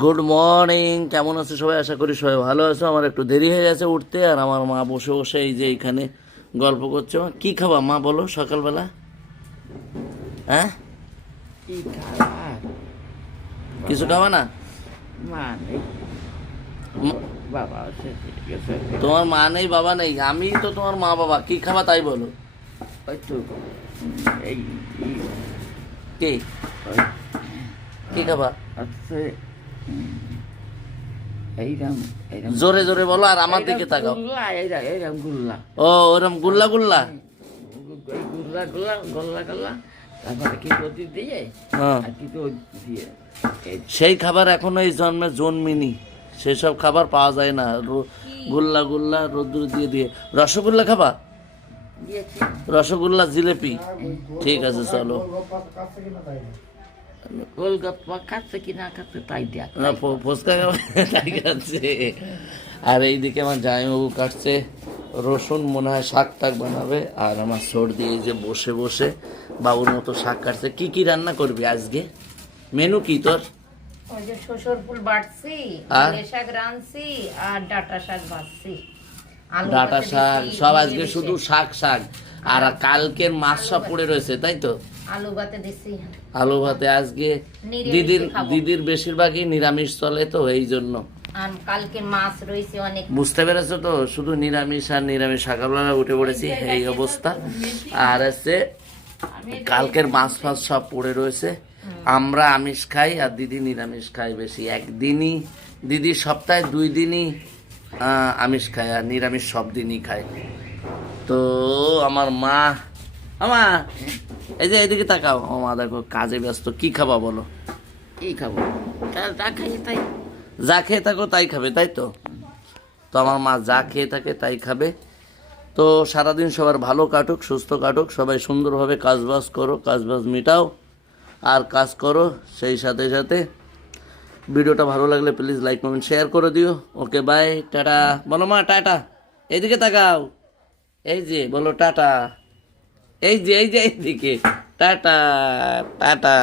Good morning, কেমন আছো সবাই? আশা করি সবাই ভালো আছো। আমার একটু দেরি হয়ে গেছে উঠতে, আর আমার মা বসে বসে এই যে এখানে গল্প করছে। কি খাবা মা বলো সকালবেলা? হ্যাঁ, কি খাবার? কিছু বাবা খাবা না? মা নেই, ম- বাবা শেষে গেছে। তোমার মা নেই, বাবা নেই, আমি তো তোমার মা বাবা। কি খাবা তাই বলো। ওই তো এই কি ওই কি খাবা? হচ্ছে এইরকম এইরকম জোরে জোরে বলো আর আমার দিকে তাকাও। গুল্লা, এইরকম গুল্লা, ও ওরম গুল্লা গুল্লা। এই গুল্লা গুল্লা গোল্লা গোল্লা, তারপরে কি গতি দিয়ে হ্যাঁ, আর কি তো দিয়ে এই সেই খাবার এখনো এই জন্মে জন্মিনি। সেসব খাবার পাওয়া যায় না। গুল্লা গুল্লা রোদ্দুর দিয়ে দিয়ে। রসগোল্লা খাবা? দিয়েছি। রসগোল্লা, জিলেপি। ঠিক আছে চলো। গোলগপ্পা খাচ্ছে কি না খাচ্ছে তাই দেখ। না, ফুচকা খাবে তাই খাচ্ছে। আর এইদিকে আমার জামাইবাবু কাটছে রসুন, মনে হয় শাক টাক বানাবে। আর আমার সর্দি এই যে বসে বসে বাবুর মতো শাক কাটছে। কি কি রান্না করবি আজকে? মেনু কি তোর? ওই যে শ্বশুর ফুল বাটছি, আর? পালং শাক রাঁধছি, আর ডাঁটা শাক ভাজছি। আলু ডাঁটা ভাতে শাক দিছি, সব, নিয়ে আজকে দিছি। শুধু শাক শাক। আর কালকের মাছ সব পড়ে রয়েছে তাই তো। আলু ভাতে দিছি। আলু ভাতে আজকে নিরামিষই দিদির খাবো। দিদির বেশিরভাগই নিরামিষ চলে তো এই জন্য। আর কালকে মাছ রয়েছে অনেক। বুঝতে পেরেছো তো, শুধু নিরামিষ আর নিরামিষ। সকালবেলা উঠে পড়েছি এই অবস্থা। আর আছে কালকের মাছ ফাছ সব পড়ে রয়েছে। আমরা আমিষ খাই আর দিদি নিরামিষ খাই বেশি। একদিনই দিদি সপ্তাহে 2 দিনই আমিষ খায়, আর নিরামিষ সব দিনই খায়। তো আমার মা, আমার এই যে এদিকে তাকাও। আমার মা দেখো কাজে ব্যস্ত। কি খাবা বলো? কি খাবো? যা খাই তাই। যা খেয়ে থাকো তাই খাবে তাই তো। তো আমার মা যা খেয়ে থাকে তাই খাবে। তো সারাদিন সবার ভালো কাটুক, সুস্থ কাটুক, সবাই সুন্দরভাবে কাজবাজ করো, কাজবাজ মিটাও আর কাজ করো। সেই সাথে সাথে ভিডিওটা ভালো লাগলে প্লিজ লাইক কমেন্ট শেয়ার করে দিও। ওকে বাই, টাটা বলো মা, টাটা। এইদিকে তাকাও, এই যে বলো টাটা। এই যে এইদিকে টাটা টাটা।